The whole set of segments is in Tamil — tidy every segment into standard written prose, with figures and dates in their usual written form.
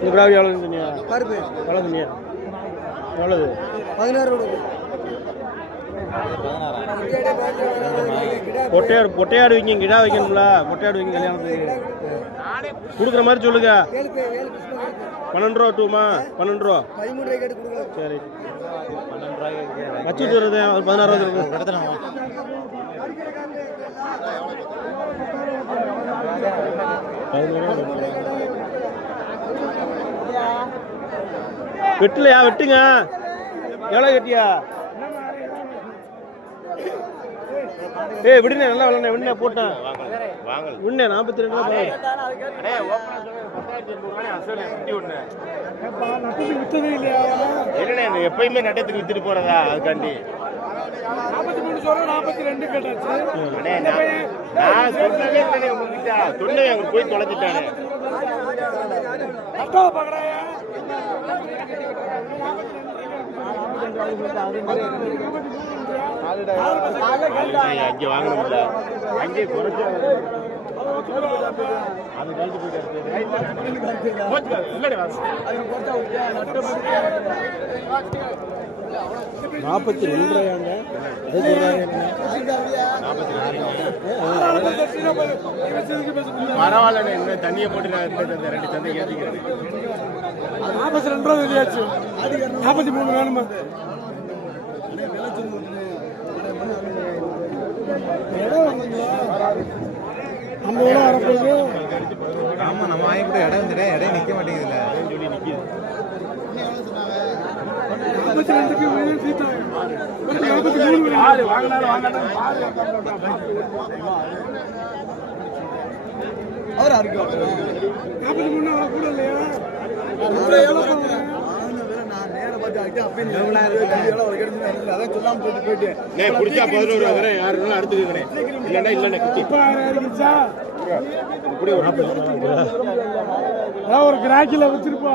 இந்த கிராவி எவ்வளோ சொன்னியா? பருப்பு எவ்வளோ சொன்னியா? எவ்வளவு? 16. பொட்டையாடு வைங்க, கிடா வைக்கணும்ல. பொட்டையாடு வைங்க கல்யாணத்துக்கு கொடுக்குற மாதிரி சொல்லுங்க. 12 ரூபா டூமா? 12 ரூபா. சரி வச்சுட்டு வருது. ஒரு 16 ரூபா வெட்டலையா? வெட்டுங்க. எவ்வளோ கட்டியா? ஏய் விடுனே, நல்லா விளையாட விடுனே. போட்டேன் விடுனே. 42 ரூபா. எப்பயுமே நட்டத்துக்கு வித்துட்டு போறதா? அதுக்காண்டி 42 கேட்டாச்சு. நான் சொன்னதே உங்ககிட்ட சொன்னேன், அங்க போய் தொலைச்சிட்டானே. அங்கே வாங்கணும்ல, அங்கே குறைச்ச அது கழிச்சு போயிட்டு 42 ரூபாயாங்க. பரவாயில்ல, என்ன தண்ணியை போட்டு நான் 2 சந்தை ஏற்றிக்கிறேன். 42 ரூபா வெளியாச்சு. 43 வேணுமா? அந்த இடம் வரப்போகுது. ஆமா, நம்ம வாங்கி கூட இடம் வந்துட்டேன். இடம் நிக்க மாட்டேங்குதுல்ல சொல்லி நிற்கிது. 42க்கு அவர் அருக்கு 43 கூட இல்லையா? குடிச்சா 11 ரூபா யாரு அடுத்துக்கிறேன். இல்லைன்னா இல்லைன்னா ஒரு கிராக்கில வச்சிருப்பா.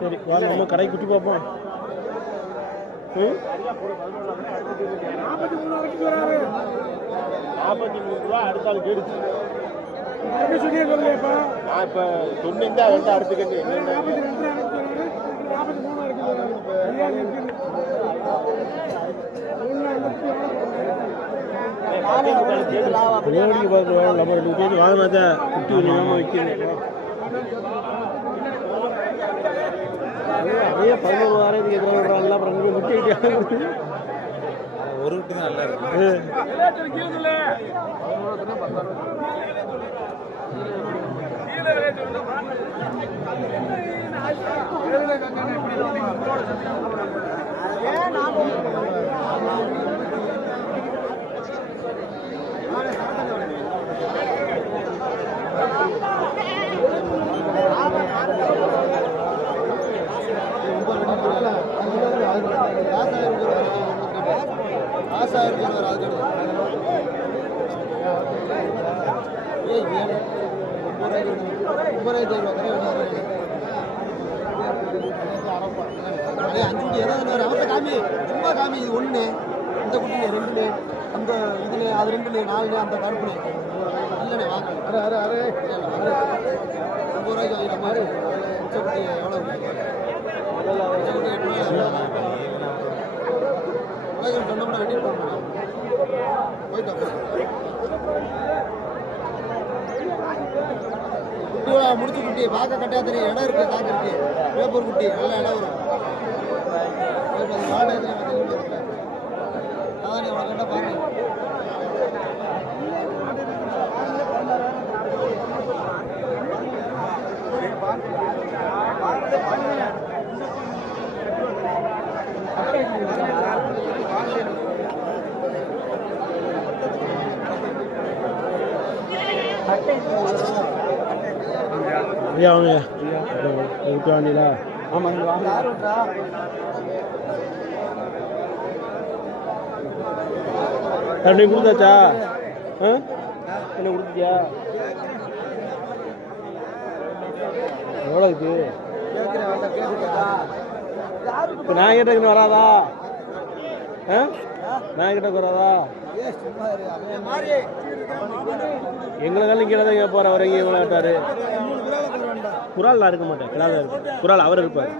சரி வாங்க நம்ம கடை குட்டி பார்ப்போம். 43 ரூபா அடுத்த ஆள் கேடுச்சு. சொல்லியப்பா நான் இப்ப சொன்னீங்க அவன்கிட்ட அடுத்துக்கிட்டு வாங்கினாச்சா குட்டி கொஞ்சம் வைக்கணும். அதே 11,000 எதிராக அப்புறம் முட்டி ஒரு விட்டு தான் நல்லா இருக்கு. காமி சும்மா காமி. இது 1 இந்த குட்டி 2 அந்த இதுல அது 2 4 அந்த கருப்பு இல்லைண்ணே வாங்க. 50 ரூபாய்க்கு வாங்கிற மாதிரி குட்டி எவ்வளோ உலகம் சொன்னோம்னா வெட்டிட்டு போகணும். போயிட்டோம் குட்டி முடிச்சு குட்டி பார்க்க கட்டாத தெரியும். இடம் இருக்கு காக்க குட்டி பேப்பர் குட்டி நல்ல இடம் வரும். அதான் எவ்வளோ கண்டா பாருங்க. ஐயா வாங்க விட்டு வாண்டிங்களா? ஆமாம் நீ கொடுத்தாச்சா? என்ன கொடுத்தியா? எவ்வளோ இருக்கு? இப்போ நான் கிட்ட வராதா? நான் கிட்ட வராதா? எங்களுக்கெல்லாம் இங்கே தான் கேட்பார் அவர் எங்கே விளையாட்டாரு குரால் நான் இருக்க மாட்டேன் கிடாத இருக்கு குரால் அவர் இருப்பார்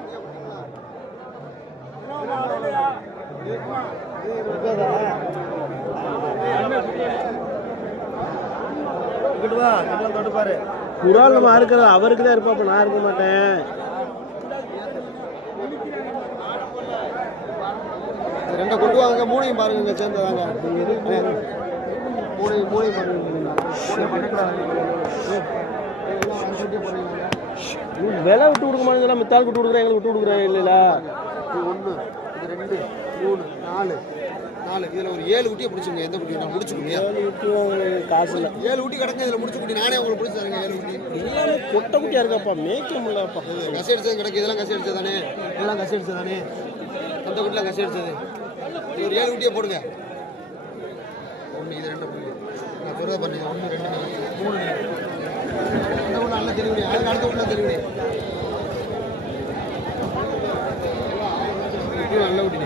குரால் நம்ம இருக்கிறது அவருக்கு தான் இருப்பா நான் இருக்க மாட்டேன் ரெண்டை கொண்டு வாங்க மூணையும் பாருங்க சேர்ந்ததாங்க மூணையும் பாருங்க விலை விட்டு கொடுக்க மாட்டேங்க மித்தால் விட்டு கொடுக்குறேன் எங்களுக்கு விட்டு கொடுக்குறேன் இல்லைல்ல இது 1 இது 2 3 4 இதில் ஒரு 7 குட்டியை பிடிச்சிங்க எந்த குட்டி நான் முடிச்சு குட்டியா காசு இல்லை 7 குட்டி கிடக்கு இதில் முடிச்சு குட்டி நானே உங்களுக்கு பிடிச்சி தரேங்க 7 குட்டி எல்லாமே கொட்டை குட்டியாக இருக்காப்பா மேய்க்க முடியலப்பா கசி அடிச்சது கிடக்கு இதெல்லாம் கசி அடிச்சது தானே இதெல்லாம் கசி அடிச்சது தானே அந்த குட்டிலாம் கசி அடிச்சது இது ஒரு 7 குட்டியை போடுங்க 1 இது 2 புள்ளி நான் சொல்றத பண்ணுங்க 1 2 3 அந்த ஒன்று நல்லா தெரியுது அதுக்கு அடுத்த ஒன்று தெரியுது நல்ல குட்டி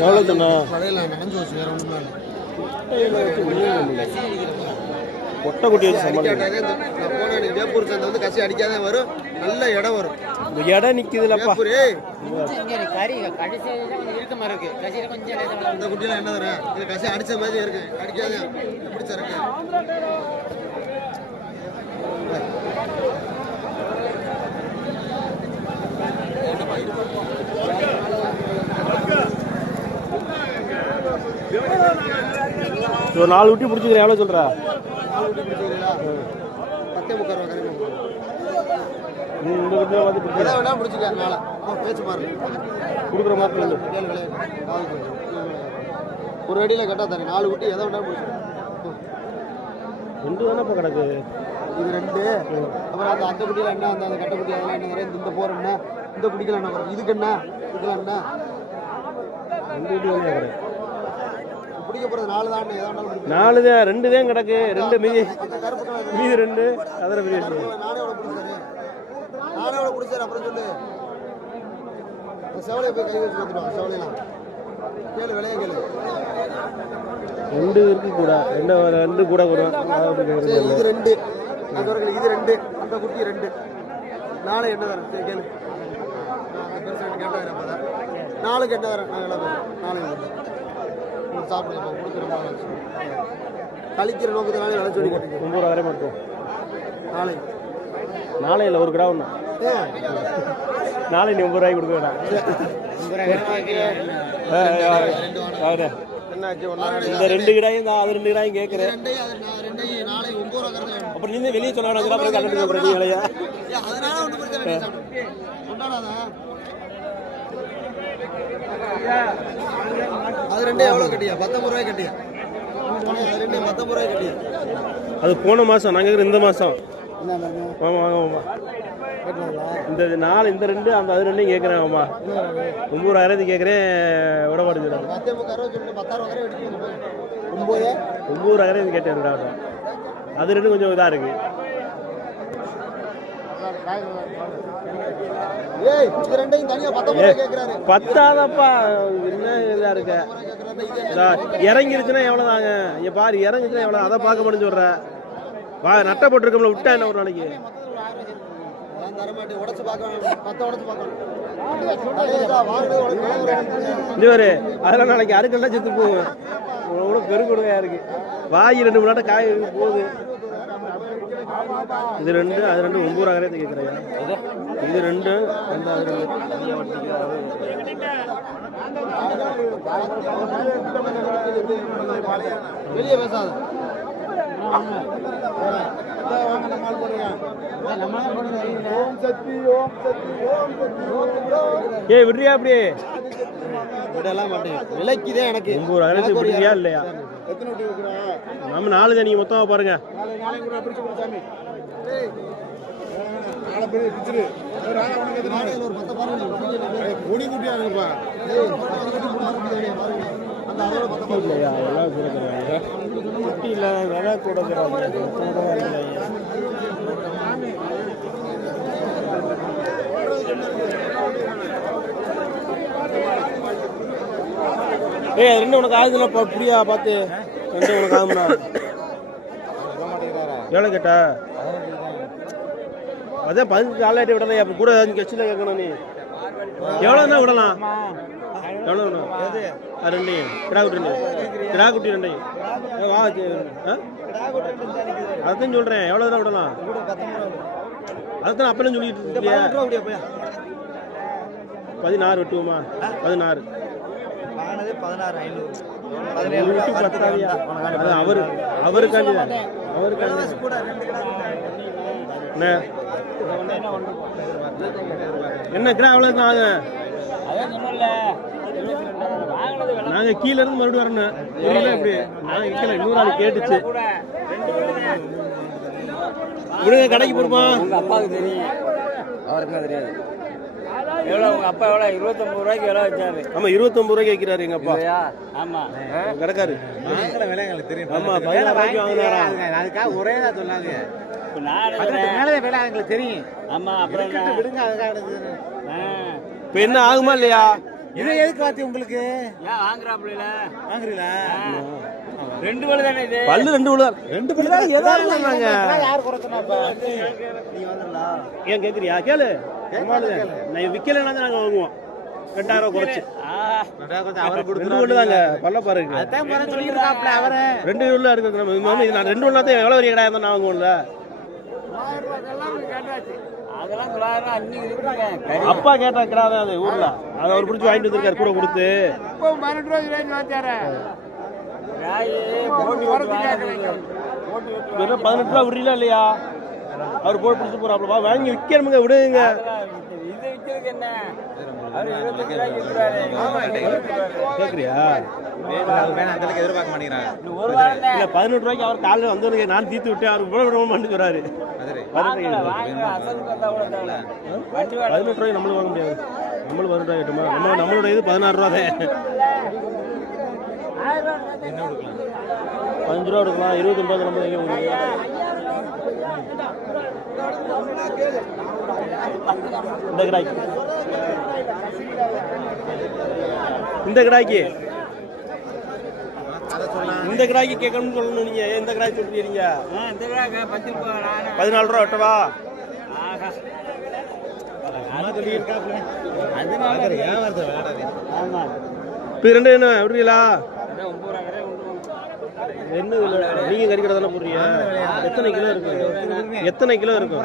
எவ்வளோ சொன்னா பழையில நனைஞ்சு வச்சு வேற ஒன்றும் கொட்டை குட்டி வச்சு சமாளிக்க போன வேப்பூர் சந்தை வந்து கசி அடிக்காத வரும் நல்ல இடம் வரும் இந்த இடம் நிற்குதுலப்பா இந்த குட்டியெல்லாம் என்ன தரேன் இது கசி அடிச்ச மாதிரி இருக்கு அடிக்காத பிடிச்ச இருக்கு ஒரு 4 குட்டி பிடிச்சிக்கிறேன் எவ்வளோ சொல்கிறா 4 குட்டி பிடிச்சிக்கிறீங்களா 10.25 ரூபா கரைக்கும் இந்த குட்டியில் பார்த்து பிடிச்சி எதை வேணா பிடிச்சிக்க நாளை பேச்சு பாருங்க கொடுக்குற மாதிரி இல்லை கேள்வி ஒரு அடியில் கட்டா தரேன் 4 குட்டி எதை வேணா பிடிச்சிக்க 2 தானேப்பா கிடக்கு இது 2 அப்புறம் அந்த குட்டியில் என்ன அந்த கட்டை குட்டி அதெல்லாம் என்ன தரேன் இந்த போர் என்ன இந்த குட்டிக்கெல்லாம் என்ன வரும் இதுக்கு என்ன இதுக்கெல்லாம் என்ன 2 குட்டி தானே கிடக்கு பிடிக்க போகிறது 4 தான் எதை வேணாலும் 4 தான் 2 தான் கிடக்கு 2 மீதி 2 அதில் பெரிய விஷயம் நானே பிடிச்சாரு அப்புறம் சொல்லு செவலையை போய் கை வச்சு கொடுத்துருவாங்க செவலையெல்லாம் கேளு விலையை கேளு 2 இருக்கு கூட 2 கூட வரும் இது 2 நான் சொல்றேன் இது 2 அந்த குட்டி 2 நாளை என்ன தரேன் சரி கேளு அந்த பெருசாக கேட்டாங்க அப்பதான் நாளைக்கு என்ன தரேன் நான் எல்லாம் நாளைக்கு சாப்பிடுங்க கொடுக்குறேன் கழிக்கிற நோக்கத்தினாலே விலை சொல்லி கேட்டீங்க 9 வரை மட்டும் நாளை நாளையில் ஒரு கிடா ஒன்று நாளை நீ 9 ரூபாய்க்கு கொடுக்க வேண்டாம் என்னாச்சு இந்த 2 கிடாயும் தான் அது 2 கிடாயும் கேட்குறேன் நாளை 9 ரூபா அப்புறம் நீ வெளியே சொன்னா அப்புறம் கண்டு போகிறேன் நீ வேலையா அதனால ஒன்றும் பிரச்சனை கொண்டாடாதா அது 2 எவ்வளோ கட்டியா 19 ரூபாய் கட்டியா அது 2 19 ரூபாய் கட்டியா அது போன மாதம் நான் கேட்குறேன் இந்த மாதம் ஆமாம் ஆமாம் இந்த 4 இந்த 2 அந்த அது 2 கேட்குறேன் ஆமா 9,000 கேட்குறேன் விட மாட்டேங்கிறேன் 9,000 கேட்டேன் அது 2 கொஞ்சம் இதாக இருக்கு பத்தாதப்பா என்ன இதாக இருக்க இறங்கிருச்சுன்னா எவ்வளோ தாங்க இங்கே பாரு இறங்கிச்சுன்னா எவ்வளோ அதை பார்க்க முடிஞ்சு விட்ற வா நட்டை போட்டுருக்கோம்ல விட்டா என்ன ஒரு நாளைக்கு இது அதெல்லாம் நாளைக்கு அறுக்கெல்லாம் செத்து போகும் கூட பெருக்கொடுமையா இருக்கு வாய் 2 மணி நேரம் காய் போகுது இது 2 அது 2 9 ரூபா கேட்குறேன் இது 2 அந்த அது 2 வெளியே பேசாத ஏய் விடுறியா அப்படி விடலாம் மாட்டேன் விலைக்குதான் எனக்கு 9,000 விடுறியா இல்லையா நம்ம 4 தான் நீங்க மொத்தமா பாருங்க இல்லையா எல்லாம் கொடுக்குறாங்க குட்டியில் விலை கொடுக்குறாங்க ஏய் ரெண்டு உனக்கு ஆகுதுல புரியா பார்த்து ரெண்டு உனக்கு ஆகும்னா எவ்வளோ கேட்டா அதான் 15 ஆளாயிட்டு விடலாம் அப்போ கூட கட்சியில் கேட்கணும் நீ எவ்வளோன்னா விடலாம் எவ்வளோ வேணும் ரெண்டு கிடா குட்டி ரெண்டு வா அதான் சொல்கிறேன் எவ்வளோ தான் விடலாம் அதுதான் அப்பெல்லாம் சொல்லிட்டு இருக்கியா 16 வெட்டுவோமா 16 அவருக்காண்டி என்ன கிடா அவ்வளோ ஆகுங்க நாங்க கீழ இருந்து மறுபடியும் வரணும் தெரியல இப்படி நாங்க கீழே இன்னொரு ஆள் கேட்டுச்சு விடுங்க கடைக்கு போடுமா உங்க அப்பாவுக்கு தெரியும் அவருக்கு தெரியாது எவ்வளோ உங்க அப்பா எவ்வளோ 29 ரூபாய்க்கு எவ்வளோ வச்சாரு ஆமா 29 ரூபாய்க்கு வைக்கிறாரு எங்க அப்பா ஆமா கிடக்காரு விலை எங்களுக்கு தெரியும் ஆமா 16 ரூபாய்க்கு வாங்கினாரா அதுக்காக ஒரே தான் சொல்லாதீங்க இப்போ நான் மேலே விலை எங்களுக்கு தெரியும் ஆமா அப்புறம் விடுங்க அதுக்காக இப்ப என்ன ஆகுமா இல்லையா இது எதுக்கு வாத்தி உங்களுக்கு ஏன் வாங்குறாப்புல வாங்குறீங்களா ரெண்டு பல்லு தானே இது பல்லு ரெண்டு பல்லு ஏதாவது வாங்க யார் குறைச்சனாப்பா ஏன் கேக்குறியா கேளு நான் விக்கலைன்னா நாங்க வாங்குவோம் 2000 குறைச்சு அவர் ரெண்டு பல்லு தாங்க பல்ல பாருங்க அதான் சொல்லிருக்காப்ல அவரு ரெண்டு பல்லு இருக்கு நான் ரெண்டு பல்லு தான் எவ்வளவு பெரிய கடை இருந்தா நான் வாங்குவோம்ல அதெல்லாம் 900 அன்னைக்கு இருக்குங்க அப்பா கேட்டா கிடாத அது ஊர்ல அதை அவர் பிடிச்சி வாங்கிட்டு வந்திருக்காரு கூட கொடுத்து வெறும் 18 ரூபா விடுறீங்களா இல்லையா அவர் போட்டு பிடிச்சி போறாப்ல வாங்கி விற்கணுங்க விடுங்க இது விற்கிறதுக்கு என்ன அவர் 25 ரூபாய்க்கு விற்கிறாரு கேக்குறியா எதிர்பார்க்க மாட்டேங்கிறாங்க ஒரு வாரம் இல்ல 18 ரூபாய்க்கு அவர் காலைல வந்தவனுக்கு நான் தீர்த்து விட்டு அவர் இவ்வளவு விட மாட்டேன்னு வராரு 18 ரூபாய்க்கு நம்மளும் வாங்க முடியாது நம்மளும் 18 ரூபாய் கேட்டுமா நம்மளோட இது 16 ரூபா தான் 15 ரூபா எடுக்கலாம் 29 நம்ம இந்த கடாய்க்கு இந்த கடாய்க்கு கேட்கணும்னு சொல்லணும் நீங்க எந்த கடாய் சொல்றீங்க 14 ரூபா வெட்டவா இப்போ ரெண்டு என்ன விடுறீங்களா என்ன நீங்க கறி கடை தானே போடுறீங்க எத்தனை கிலோ இருக்கும்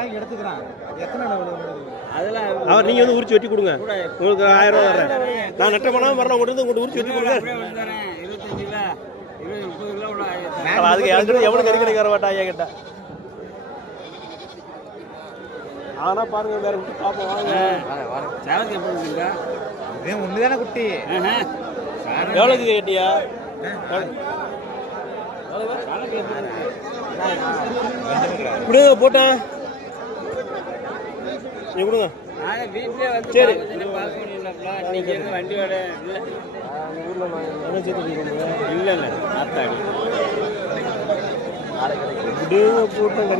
அவர் நீங்க வந்து உரிச்சு வெட்டி கொடுங்க உங்களுக்கு 1000 ரூபா தர்றேன் நான் நெட்ட பண்ணாம வரலாம் உங்கள்கிட்ட உரிச்சு வெட்டி கொடுங்க அதுக்கு எவ்வளவு கறி கடைக்கு வர மாட்டா ஐயா கேட்டா ஆனா பாருங்க வேற விட்டு பாப்போம் வாங்க ஒண்ணுதானே குட்டி எவ்வளவுக்கு கேட்டியா கொடுங்க போட்டேன் நீ கொடுங்க சரி நீங்க வண்டி வர இல்ல இல்ல ஆத்தாடி போட்டேன்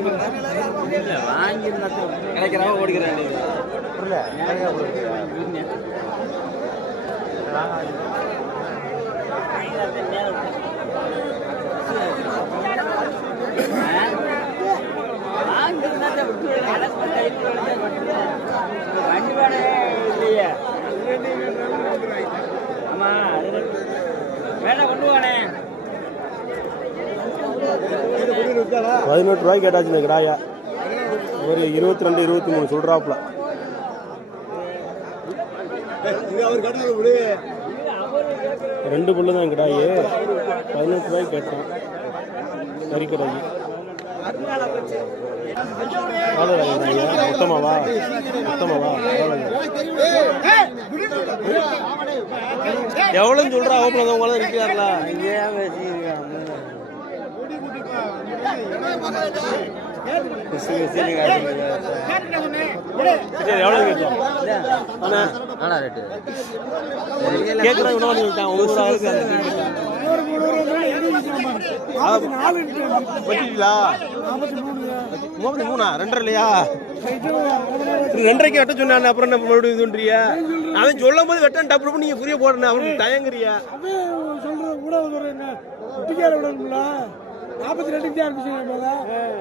வாங்கியிருந்தா கிடைக்கிறவங்க ஓடிக்கிறேன் வண்டி வாடகை இல்லையே ஆமா வேலை கொண்டு போனேன் 18 ரூபாய்க்கு கேட்டாச்சு கிடாயா ஒரு 22 23 சொல்றாப்புல ரெண்டு புல்லு தான் கிடாயே 18 ரூபாய்க்கு கேட்டான் கறிக்கடாயி மொத்தமாவா எவ்வளவு சொல்றா ஓப்பன் உங்களாம் இருக்கிறாங்களா எவ்வளவு கேட்கறேன் வெட்டிட்டீங்களா 33 2.5 இல்லையா 2.5 வெட்ட சொன்ன அப்புறம் என்ன மறுபடியும் இதுன்றியா அவன் சொல்லும் போது வெட்டம் டப்பு நீங்க புரிய போடணும் அவனுக்கு தயங்குறியா அவன் சொல்றது கூட சொல்றேங்க குட்டிக்கார விடணும்ல 42க்கு ஆரம்பிச்சுங்க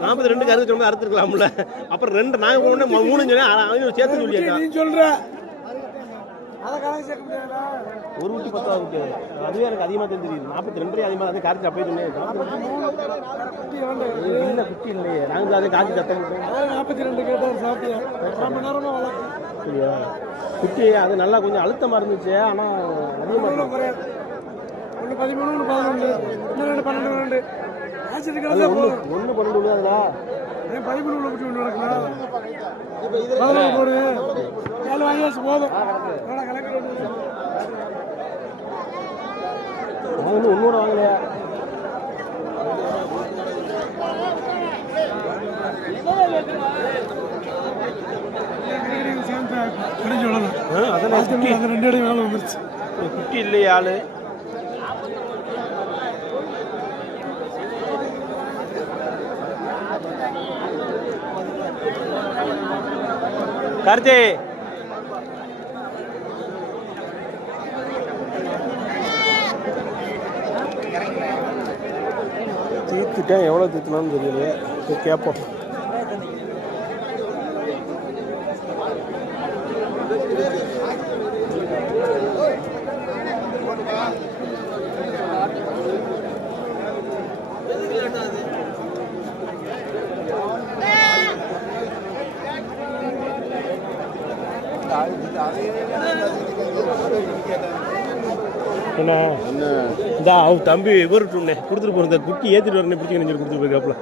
42க்கு அறுபத்தி அறுத்துருக்கலாம்ல அப்புறம் ரெண்டு நாங்க ஒண்ணு 3 சொன்னேன் அவன் சேர்த்து சொல்லியா நீ சொல்ற அத கணக்கு சேர்க்க முடியாதா ஒரு குட்டி 10 குட்டி அதுவே எனக்கு அதிகமா தெரிஞ்சிருக்கு 42 அதிகமா வந்து கார்த்தி அப்பயே சொன்னேன் இல்ல குட்டி இல்லையே நாங்க அதை காட்சி சத்தம் 42 கேட்டார் சாப்பிட்டியா ரொம்ப நேரமா வளர்க்கு சரியா குட்டி அது நல்லா கொஞ்சம் அழுத்தமா இருந்துச்சு ஆனா அதிகமா குறையாது 1 13 1 11 2 12 ஆசிரியர் கணக்கு ஒண்ணு 12 உள்ளதா 13 உள்ள குட்டி ஒன்று நடக்கலாம் இப்போ இது போடு ஏழு வாங்கியாச்சு போதும் ஒன்னோட வாங்கலையா அதெல்லாம் 2 இடம் வேலை வந்துருச்சு குட்டி இல்லையா ஆளு கார்த்தி தீர்த்துட்டேன் எவ்வளோ தீர்த்தலாம்னு தெரியலையே கேட்போம் என்ன இந்த அவன் தம்பி இவர்கிட்ட கொடுத்துட்டு போன குட்டி ஏற்றிட்டு வரனே பிடிச்சி நெஞ்சு கொடுத்துட்டு போயிருக்காப்புல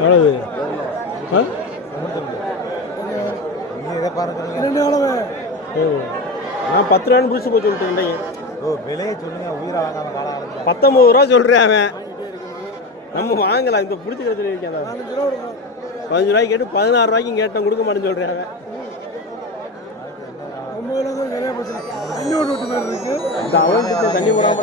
எவ்வளவு நான் 10 ரூபான்னு பிடிச்சி போய் சொல்லிட்டு விலையை சொல்லுங்க உயிரை வாங்காம காலம் 19 ரூபா சொல்றேன் அவன் நம்ம வாங்கலாம் இந்த பிடிச்சிக்கிறது இருக்கேன் 15 ரூபாய்க்கு கேட்டு 16 ரூபாய்க்கும் கேட்டேன் கொடுக்க மாட்டேன்னு சொல்றேன் அவன் தண்ணி போடாம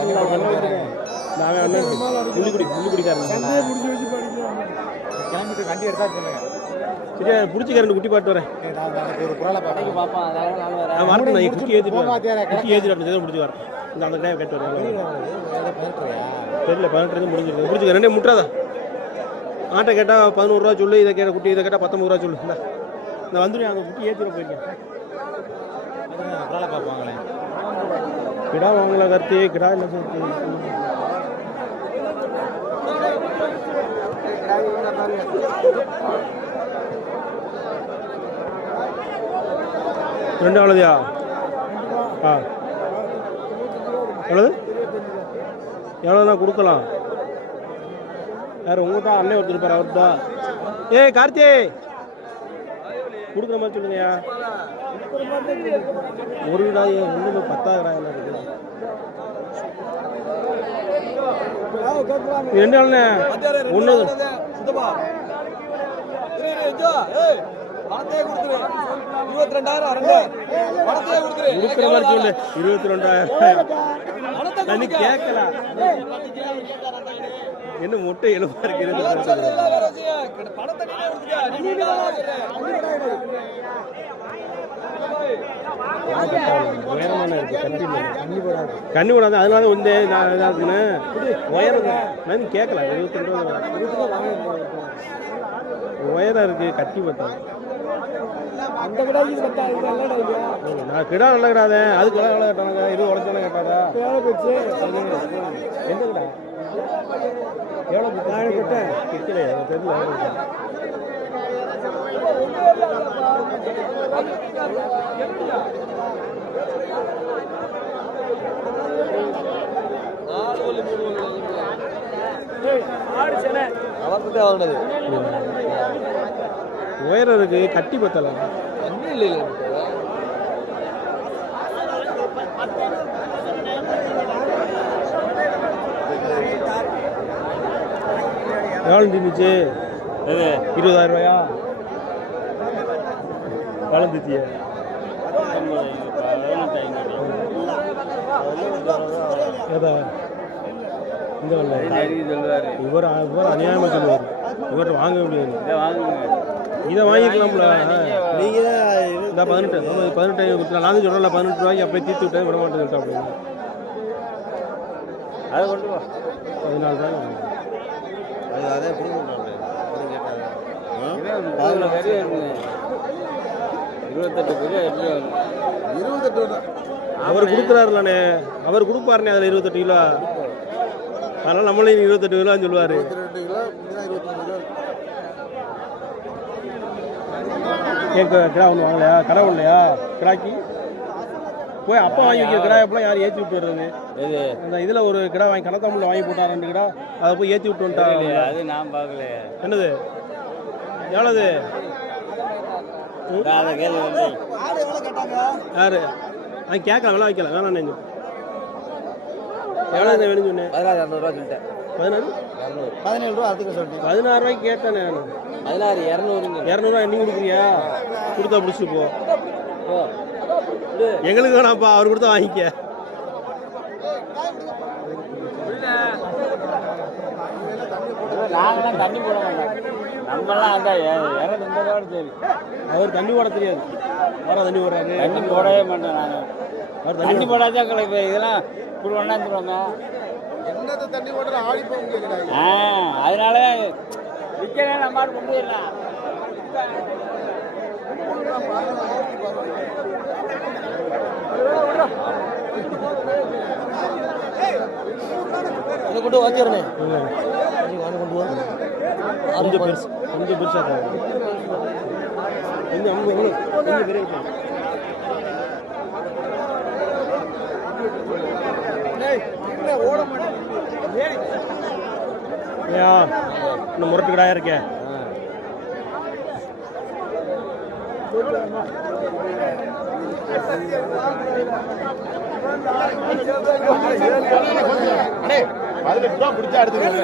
வண்டி எடுத்தா சொல்லுங்க சரியா பிடிச்சிக்கிறேன் குட்டி பாட்டு வரேன் ஒரு குரலை வரட்டும் நான் குட்டி ஏற்றிட்டு பிடிச்சி வரேன் இந்த அந்த டைம் கேட்டு வரேன் தெரியல 18 முடிஞ்சிருக்கு பிடிச்சிக்க ரெண்டே முட்டாதா ஆட்டை கேட்டால் 11 ரூபா சொல்லு இதை கேட்ட குட்டி இதை கேட்டால் 19 ரூபா சொல்லு இந்த வந்துடும் அங்கே குட்டி ஏற்றிட போயிருக்கேன் குரலை பார்ப்பாங்களே கிடா வாங்கல கருத்து கிடா என்ன சேர்த்து ரெண்டு அவ்வளோதியா ஆ எவ்வளவு எவ்வளோண்ணா கொடுக்கலாம் யார் உங்கள்கிட்ட அண்ணன் ஒருத்தர் இருப்பார் அவர்கிட்ட ஏய் கார்த்தி கொடுக்குற மாதிரி சொல்லுங்கய்யா ஒரு விடாது ஒன்று 10,000 ரெண்டு ஆளுண்ணே ஒன்று கொடுக்குற மாதிரி சொல்லு 22,000 கேட்கல என்ன மொட்டை எழுப்பா இருக்கு உயரமான இருக்கு கண்ணி போடாது அதனால வந்து இதாக இருக்குன்னு உயரம் நான் கேட்கல 22 உயரம் இருக்கு கட்டி பத்தாது நான் கிடா நல்லா கிடாதே அதுக்கு எவ்வளோ கேட்டாங்க இது உடச்சானே கேட்டாதா எந்த கிடா எவ்வளோ கேட்டேன் தெரியல உயரம் இருக்கு கட்டி பத்தல எவ்வளோ தீந்துச்சு? 20,000 ரூபாயா? எவ்வளோ தீத்திய? ஏதா இந்த இவர் அநியாயமாக சொல்லுவார். இவர்கிட்ட வாங்க முடியாது. இதை வாங்கிக்கலாம்ல. நீங்கள் இந்த 18 கொடுத்தலாம். நான் சொல்கிறேன்ல 18 ரூபாய்க்கு அப்படியே தீர்த்து விட்டேன் விட மாட்டேன் சொல்லிட்டு அப்படின்னு. அதை கொண்டு வா. 14 ரூபாய். அதே எப்படி அவ்வளோ கறியாக இருக்குங்க. 28 கறியா எப்படி 28 அவர் கொடுக்குறாருலானே, அவர் கொடுப்பாருனே அதில் 28 கிலோ. அதனால் நம்மளே 28 கிலோன்னு சொல்லுவார். 22 கிலோ 23 கிலோ. கேட்க கிடா ஒன்று வாங்கலையா? கடை இல்லையா கிடாக்கி? போய் அப்பா வாங்கி வைக்கிற கிடா எப்பெல்லாம் யாரும் ஏற்றி விட்டு வர்றது? அந்த இதில் ஒரு கிடா வாங்கி கணத்தாமூலில் வாங்கி போட்டா 2 கிடா, அதை போய் ஏற்றி விட்டு வந்துட்டா. அது நான் பார்க்கல. என்னது எவ்வளோது? அதை கேள்வி யாரு கேட்கலாம் விலை வைக்கலாம் வேணாம். நீங்கள் எவ்வளோ வேணும்னு சொன்னேன்? 16,200 சொல்லிட்டேன். 17 ரூபா அதுக்கு சொல்லிட்டேன். 16 ரூபாய்க்கு கேட்டேன் நான். 16,200. 200 நீ கொடுக்குறியா? கொடுத்தா பிடிச்சிட்டு போ. எங்களுக்கு வேணாம்ப்பா, அவர் கொடுத்தா வாங்கிக்க. நாங்களாம் தண்ணி போட மாட்டோம். நம்மளாம் அதான் 250 சரி. அவர் தண்ணி போட தெரியாது. வர தண்ணி போடுறாரு. தண்ணி போடவே மாட்டோம். நாங்கள் அவர் தண்ணி போடாதா இப்போ இதெல்லாம் இப்படி ஒன்றாந்துருவாங்க. என்னது தண்ணி ஓடுற ஆடி போகும் கேட்குறாங்க. அதனால விற்கலாம். நம்ம கொண்டு போயிடலாம். அதை கொண்டு வாத்தியாரனே கொண்டு வா. கொஞ்சம் பெருசு, கொஞ்சம் பெருசாக கொஞ்சம் கொஞ்சம் பெரிய ஓட மாட்டேன். ஏன் இன்னும் முரட்டு கடாயா இருக்கேன். அண்ணே 18 ரூபா பிடிச்சா எடுத்துக்கோங்க.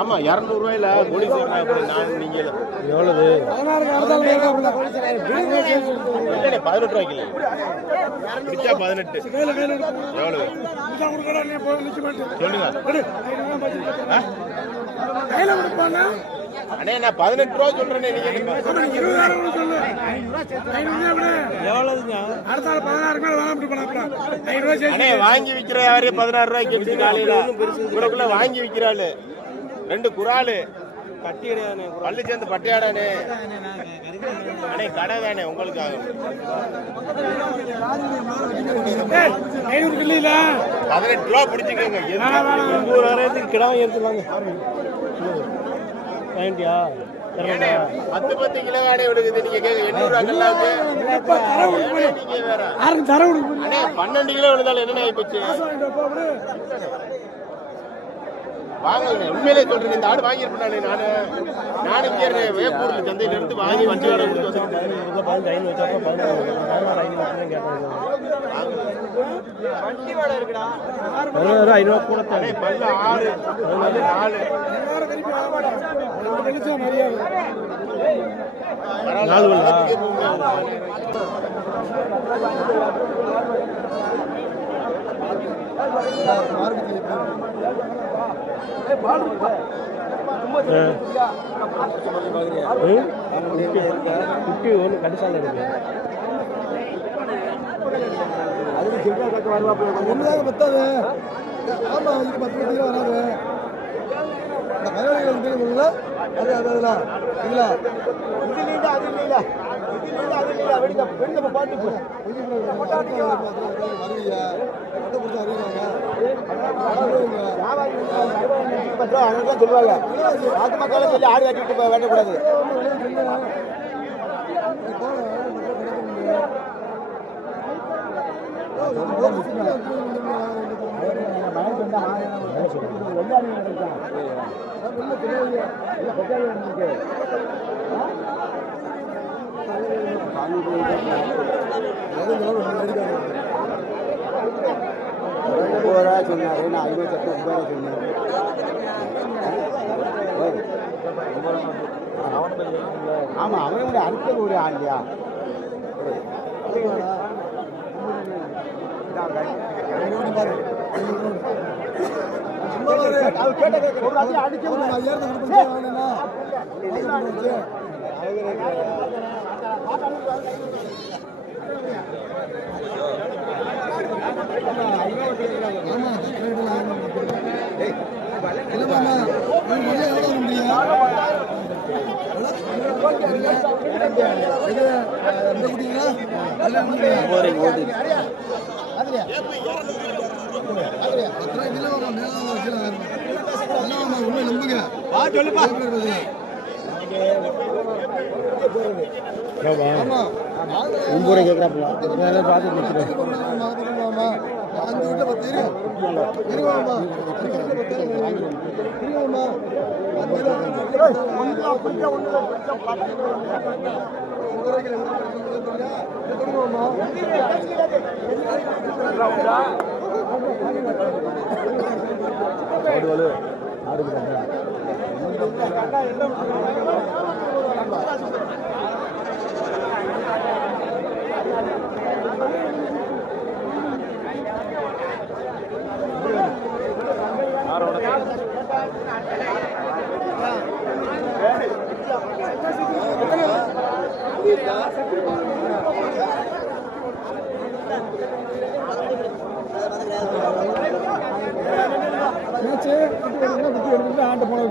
ஆமா 200 ரூபாயில போலீஸ் நீங்க எவ்வளவு? 18 ரூபாய்க்கு இல்லை பிடிச்சா 18. எவ்வளவு சொல்லுங்க அண்ணே? நான் 18 ரூபா சொல்றேனே. நீங்க அண்ணே வாங்கி விக்கிற யாரு 16 ரூபாய்க்கு எடுத்து காலையில இவருக்குள்ள வாங்கி விக்கிறாள். 2 குறாலு பள்ளி சேர்ந்து பட்டியாடானே. அண்ணே கடை தானே உங்களுக்காக. 18 ரூபா பிடிச்சிக்கோங்க. 9,000 கிடாவை எடுத்துலாங்க. வாங்கிட்டியா? 10 கிலோ காடை விடுக்குது. நீங்க கேட்க 800 ரூபா கல்லாவுக்கு நீங்க வேற. அண்ணே 12 கிலோ விழுந்தாலும் என்னென்ன ஆயிப்போச்சு? வாங்க உண்மையிலே சொல்றேன். இந்த ஆடு வாங்கியிருப்பேன் நானு இங்கே வேப்பூர்ல சந்தையில இருந்து வாங்கி வண்டி வாடகை கொடுத்து வச்சிருக்கேன். 15,500 கூட பல்ல 6 4 குட்டி ஒன்று கடிசால இருக்கு. ஒண்ணுதாங்க பத்தாது. ஆமா இது 10 கிலோ வராது. இந்த கரையாளிகள் தெரியுங்களா? அது அதெல்லாம் இல்ல இது இல்ல அது இல்ல அது இல்ல வெடிக்க வெடிக்க பாட்டு போ. வருவியா கட்ட புடிச்சு அறிவாங்க. வியாபாரி 10 ரூபாய் அங்கதான் சொல்லுவாங்க. ஆத்து மக்களை சொல்லி ஆடு கட்டிட்டு வேண்ட கூடாது. சொன்னாரு. நான் 58 சொன்னேன். ஆமா அவன் அடுத்த ஒரு ஆண்டியா ஒன்பது கேட்குறாப்புல பார்த்து நிற்கிறேன் அஞ்சு வீட்டில் 10 இருவாமா ஆண்டு போன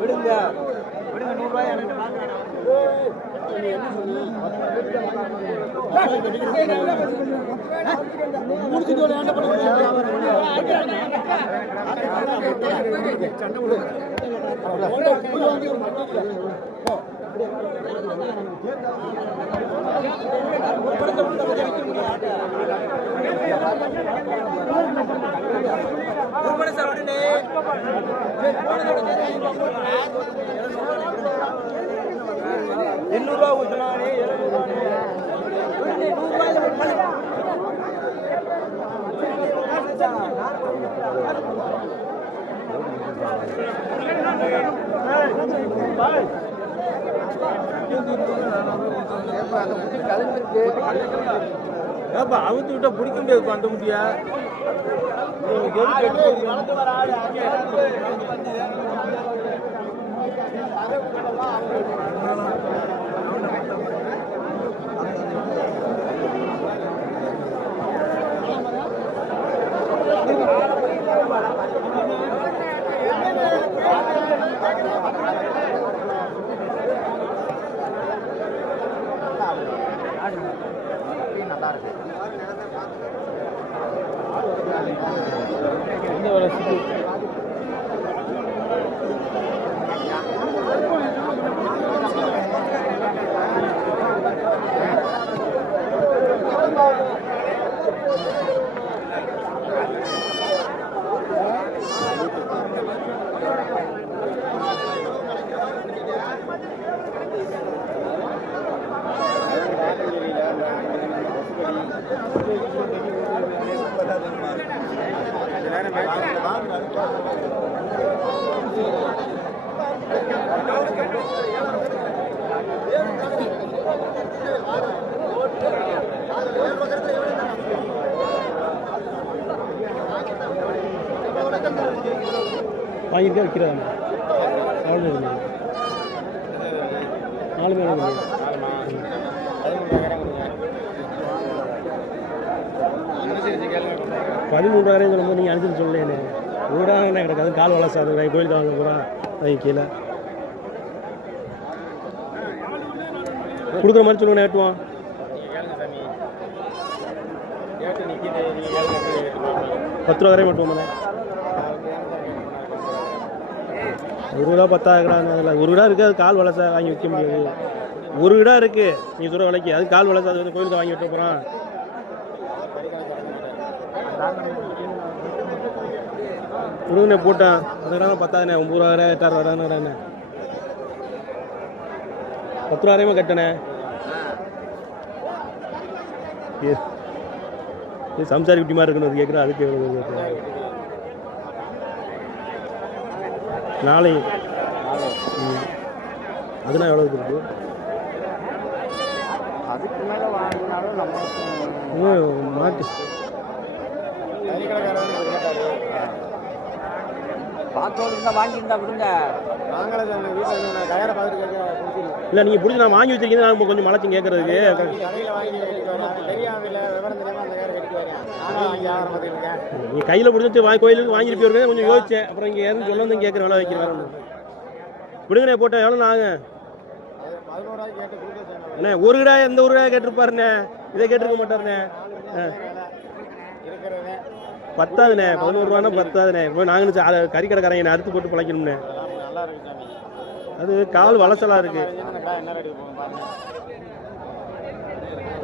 விடுங்க அவுத்து விட்டா பிடிக்க முடியாது அந்த முடியா நல்லா இருக்கு இந்த வருஷம் வாங்கிட்டு விற்கிறாங்க அவ்வளோ 4 பேர் 13,000 சொல்லும்போது நீங்கள் அனுப்பிச்சு சொல்லலேன்னு ஊடாக கிடக்காது கால் வளசாது கோயில் காவல் பூரா வாங்கி கீழே கொடுக்குற மாதிரி சொல்லுங்க ஏட்டுவோம். கேட்டு நிற்கிது, நீங்கள் கேட்டு 10 ரூபா வரையும் மட்டும் ஒரு விடா 10,000 அதில் ஒரு விடா இருக்குது. அது கால் வளசா வாங்கி விற்க முடியாது. ஒரு விடா இருக்குது நீ சொல்கிற விலைக்கு, அது கால் வளசா. அது வந்து கோயிலுக்கு வாங்கி விட்டு போகிறான். கொடுங்கண்ணே போட்டான். அதுக்கான 10,000 9 ரூபா 8 ரூபா 10 ரூபா வரையுமா கட்டணே. சம்சாரி குட்டி மாதிரி இருக்கணும் கேட்குறேன். அதுக்கு நாளை அதுனா எவ்வளோ இருக்கு? அதுக்கு மேலே வாங்கினாலும் நம்ம மாட்டு பார்த்தோம் வாங்கியிருந்தா விடுங்க. நாங்களே வீட்டில் கயரை பார்த்துட்டு இல்லை நீங்கள் பிடிச்சி நான் வாங்கி வச்சிருக்கீங்க. நான் கொஞ்சம் மலைச்சு கேட்குறதுக்கு கடையில் வாங்கி தெரியாமல் விவரம் தெரியாமல் அந்த கயரை கட்டிட்டு வரேன். நானும் வாங்கி ஆகிற மாதிரி இருக்கேன். நீங்கள் கையில் பிடிச்சி கோயிலுக்கு வாங்கிட்டு போயிருக்கேன். கொஞ்சம் யோசிச்சேன். அப்புறம் இங்கே ஏன்னு சொல்ல வந்து கேட்குறேன். வேலை வைக்கிறேன். வேறு விடுங்கண்ணே போட்டேன். எவ்வளோ நான் 11 ரூபாய்க்கு கேட்டு கொடுக்க அண்ணே ஒரு கிடா எந்த ஒரு கிடா கேட்டிருப்பாருண்ணே. இதை கேட்டிருக்க மாட்டாருண்ணே. இருக்கிறது 10,000 11 ரூபான்னா 10,000. இப்போ நாங்கள் கறி கடைக்காரங்க அறுத்து போட்டு பழைக்கணும்ண்ணே. நல்லா இருக்கு சாமி. அது கால் வளசலாக இருக்குது. என்ன ரெடி போகும் பாருங்க.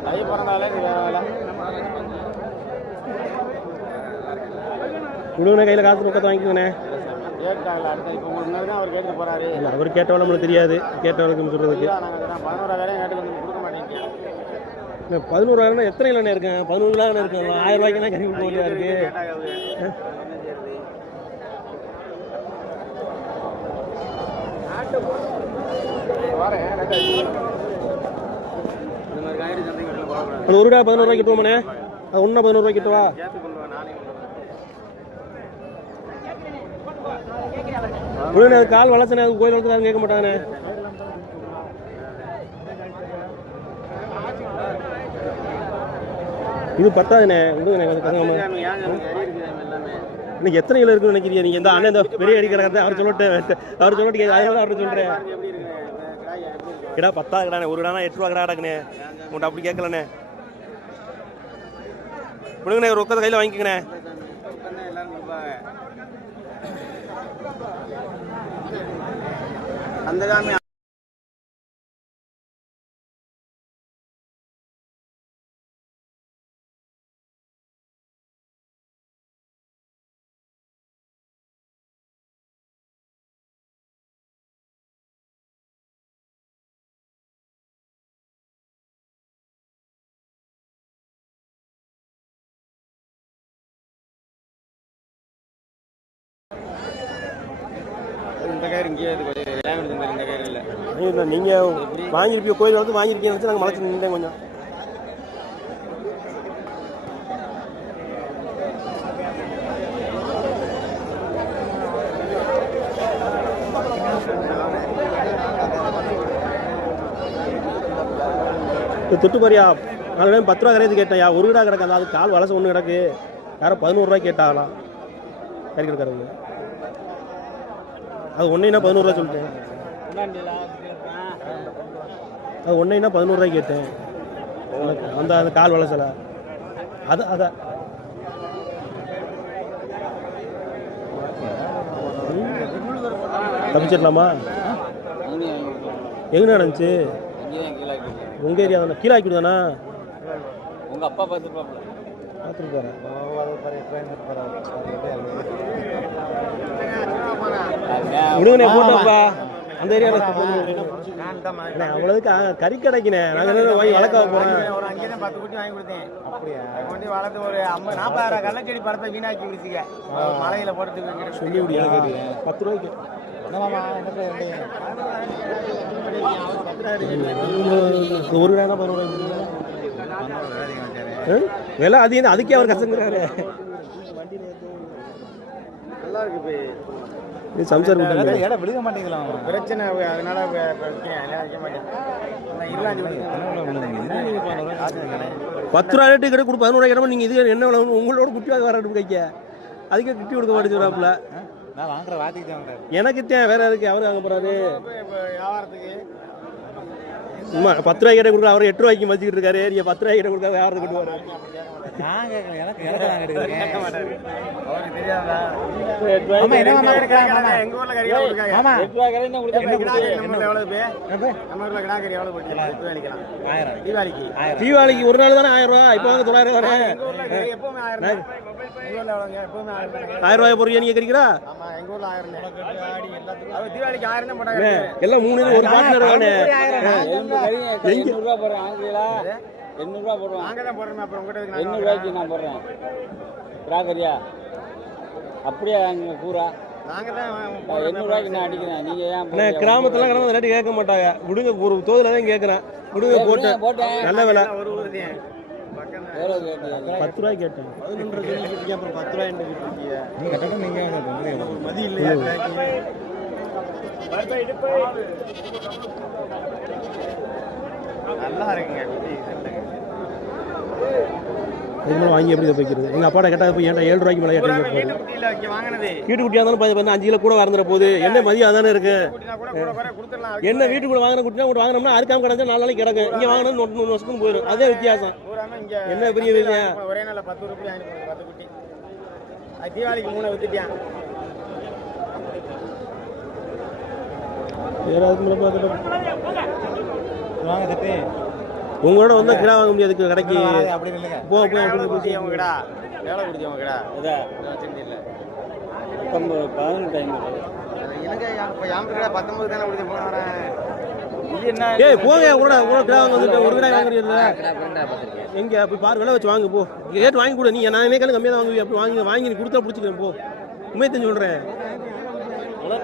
கை பிறந்தாலே இது வேலை. கொடுங்கண்ணே கையில் காசு பக்கத்தை வாங்கிக்கோண்ணே. கேட்டாங்களா அடுத்த இப்போ உங்களுக்கு முன்னாடி தான் அவர் கேட்டு போகிறாரு. இல்லை அவர் கேட்டவளை நம்மளுக்கு தெரியாது. கேட்டவளுக்கு சொல்கிறதுக்கு நாங்கள் 11 வரையும் கேட்டு வந்து கொடுக்க மாட்டேங்க. 11,000 எத்தனை கிலோ இருக்கேன்? 11 கிலோ இருக்கேன். 1000 ரூபாய்க்கு கறி கொடுக்க வேண்டியதாக இருக்கு. அது ஒரு கிலோ 11 ரூபாய்க்கு கிட்டுவோமாண்ணே? அது ஒன்றா 11 ரூபாய்க்கு கிட்டுவா? உடனே அது கால் வளர்த்தனே. அது கோயில் வளர்த்து கேட்க மாட்டாங்கண்ணே. இது 10,000 விடுங்கண்ணே. இன்னைக்கு எத்தனை கிலோ இருக்குன்னு நினைக்கிறீங்க நீங்கள்? இந்த அண்ணன் இந்த பெரிய அடி கிடக்கிறத அவர் சொல்லிட்டு அதனால அவர் சொல்கிறேன். கிடா 10,000 கிடாண்ணே. ஒரு கிடானா 8 ரூபா கிடா கிடக்குண்ணே. உங்கள்கிட்ட அப்படி கேட்கலண்ணே. விடுங்கண்ணே ரொக்கத்தை கையில் வாங்கிக்கண்ணே. அந்த காமி இந்த கயிறு இங்கே இந்த கயிறு இல்லை. நீங்கள் வாங்கியிருப்பீங்க கோயில் வந்து வாங்கியிருக்கீங்கன்னு நாங்கள் மலைச்சு நின்றேன் கொஞ்சம். தொட்டு பாரியா 4 டைம் 10 ரூபா கரையாது கேட்டேன்யா. ஒரு கிடா கிடக்காது. அது கால் வளச ஒன்று கிடக்கு. யாரும் 11 ரூபாய்க்கு கேட்டாங்களாம் கறி கிடக்காரங்க. அது ஒன்றைனா 11 ரூபா சொல்லிட்டேன். அது ஒன்றைனா 11 ரூபாய்க்கு கேட்டேன். அந்த அந்த கால் வளசலை அதான் தப்பிச்சிடலாமா? எங்கே நடந்துச்சு? உங்கள் ஏரியா தானே? கீழே ஆக்கி விடுதானா? உங்கள் அப்பா பார்த்துட்டு போகிறேன். விடுங்கண்ணே போட்டோம்ப்பா. அந்த ஏரியாவில் அவ்வளோதுக்கு கறி கடைக்குண்ணே. நாங்கள் வாங்கி வளர்க்க போகிறேன். ஒரு அங்கே தான் 10 குட்டி வாங்கி கொடுத்தேன். கொண்டு வளர்த்து ஒரு 40,000 கள்ளச்செடி படத்தை வீணாக்கி விடுச்சிக்க. மலையில் போடுறதுக்கு சொல்லி விடியா 10 ரூபாய்க்கு. ஒரு கிடானா 11 ரூபாய்க்கு விலை அதிகம். அதுக்கே அவர் கஷ்டங்கிறாரு. நல்லா இருக்கு. இது சம்சார் இடம் விழுக மாட்டேங்களா? பிரச்சனை அதனால வைக்க மாட்டேன். 10 ரூபா ரேட்டு கிட்ட கொடு 11 ரூபாய்க்கு. நீங்கள் இது என்ன உங்களோட குட்டியாக வர கைக்க அதுக்கே குட்டி கொடுக்க மாட்டேங்கிறாப்புல. நான் வாங்குற வாத்திக்கு தான் எனக்கு தேவை வேற இருக்கு. அவரு வாங்க போறாரு. வியாபாரத்துக்கு சும்மா 10 ரூபாய் கிட்ட கொடுக்குற அவர் 8 ரூபாய்க்கு மதிச்சுக்கிட்டு இருக்காரு. நீங்க 10 ரூபாய் கிட்ட கொடுத்தா யாரு கட்டுவாரு? நான் கேட்கல, எனக்கு நான் எடுக்கிறேன். அவருக்கு தெரியாதா? மாமா என்ன மாமா எடுக்கலாம் மாமா? எங்க ஊர்ல கறி கொடுக்காங்க. மாமா 8 ரூபாய் கரையும் தான் நம்ம ஊர்ல கொடுத்தேன். எவ்வளவு பே? நம்ம ஊர்ல கிடாக்கறி எவ்வளவு போட்டு அடிக்கலாம்? 1000. தீபாவளிக்கு. தீபாவளிக்கு ஒரு நாள் தானே 1000 ரூபாய். இப்போ வந்து 900 ரூபாய் தானே. எங்க ஊர்ல கறி எப்பவுமே 1000 தான். எங்க ஊர்ல எவ்வளவுங்க? எப்பவுமே 1000 தான். 1000 ரூபாய் பொறுக்கியா நீங்க கேக்குறீங்களா? ஆமா, எங்க ஊர்ல 1000 தான். அவ தீபாவளிக்கு 1000 தான் போட்டாங்க. எல்லாம் 3 ஒரு பார்ட்னர் தானே. 800 ரூபாய் போடுறேன். ஆங்கிலா 800 ரூபாய் போடுறோம். நாங்க தான் போடுறோம். அப்புறம் உங்ககிட்ட இருக்கு 800 ரூபாய்க்கு நான் போடுறேன். கிராக்கரியா அப்படியே அங்கே கூறா நாங்க தான் 800 ரூபாய்க்கு நான் அடிக்கிறேன். நீங்க ஏன் அண்ணே, கிராமத்துல கிடந்த ரேட்டு கேட்க மாட்டாங்க. விடுங்க, ஒரு தோதுல தான் கேட்கறேன். விடுங்க, போட்டேன். போட்டேன். நல்ல விலை. ஒரு ஊர்தான். பக்கம் தான். எவ்வளோ கேட்டீங்க? 10 ரூபாய் கேட்டேன். 11 சொல்லிட்டு அப்புறம் 10 ரூபாய் என்ன கொடுத்தீங்க? நீ கட்டட்டும், நீங்க வந்து மதி இல்லையா? நல்லா இருக்குங்க குட்டி. இதுமாதிரி வாங்கி எப்படி இதை வைக்கிறது? எங்கள் அப்பாட்ட கேட்டால் போய் ஏன்டா 7 ரூபாய்க்கு மேலே பூரா கேட்டீங்க? வீட்டு குட்டியில வைக்க வாங்கினது. வீட்டு குட்டியாக இருந்தாலும் 5 கிலோ கூட வரந்துற போகுது. என்ன மதியம் அதானே இருக்கு. குட்டினா கூட கூட குறை கொடுத்துடலாம். என்ன வீட்டுக்குள்ள வாங்கின குட்டினா கூட வாங்கினோம்னா அறுக்காம கிடந்தா 4 நாளைக்கு கிடக்கும். இங்கே வாங்கினா 3 வருஷத்துக்கு போயிடும். அதே வித்தியாசம். பூராமே இங்க என்ன பெரிய விஷயம்? ஒரே நாள்ல 10 ரூபாய் வாங்கி போடுறது 10 குட்டி. அது தீபாவளிக்கு 3 வித்துட்டியான். வேற அதுக்கு மேலே பார்த்துட்டு வாங்க தப்பே. உங்களோட வந்தால் கிடா வாங்க முடியாது கடைக்கு. அப்படி இல்லைங்க. போ போ எவ்வளவு குடிச்சவங்க கடா? எவ்வளவு குடிச்சவங்க கடா? இதா சின்ன இல்ல. 18 டைம் எனக்கு இப்ப யாம்பு கடா 19 தானே குடிச்சு போன வரேன். இது என்ன? ஏய் போங்க, உங்களோட கிடா வாங்க வந்துட்டு ஒரு கிடா வாங்குறீங்களா? பார்த்துருக்கேன். எங்க அப்படி பாரு, விலை வச்சு வாங்க. போ ரேட் வாங்கி கூட. நீ நான் என்னைக்காலும் கம்மியாக தான் வாங்குவீங்க. அப்படி வாங்கி நீ கொடுத்தா பிடிச்சிக்கிறேன். போ உண்மையை சொல்கிறேன்.